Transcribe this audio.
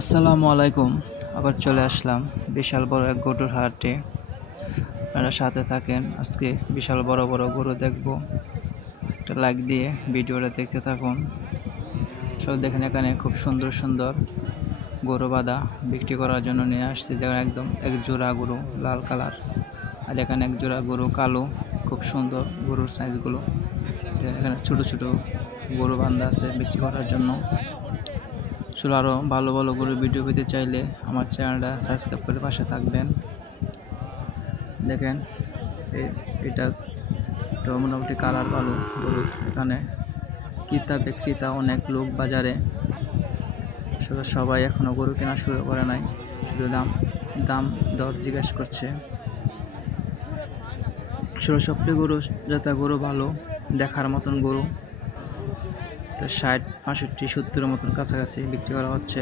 আসসালামু আলাইকুম। আবার চলে আসলাম বিশাল বড় এক গরুর হাটে। আপনারা সাথে থাকেন, আজকে বিশাল বড় বড় গরু দেখব। একটা লাইক দিয়ে ভিডিওটা দেখতে থাকুন। সব দেখেন, এখানে খুব সুন্দর সুন্দর গরু বাঁধা বিক্রি করার জন্য নিয়ে আসছে। যেখানে একদম এক জোড়া গরু লাল কালার, আর এখানে এক জোড়া গরু কালো। খুব সুন্দর গরুর সাইজগুলো। এখানে ছোট ছোট গরু বান্ধা আছে বিক্রি করার জন্য। আসলে আরও ভালো ভালো গরুর ভিডিও পেতে চাইলে আমার চ্যানেলটা সাবস্ক্রাইব করে পাশে থাকবেন। দেখেন, এটা তো মোটামুটি কালার ভালো গরু। এখানে ক্রেতা বিক্রেতা অনেক লোক বাজারে। আসলে সবাই এখনও গরু কেনা শুরু করে নাই, শুধু দাম দর জিজ্ঞেস করছে। আসলে সবটি গরু, যাতে গরু ভালো, দেখার মতন গরু। তো 60, 65, 70 মতন কাছাকাছি বিক্রি করা হচ্ছে।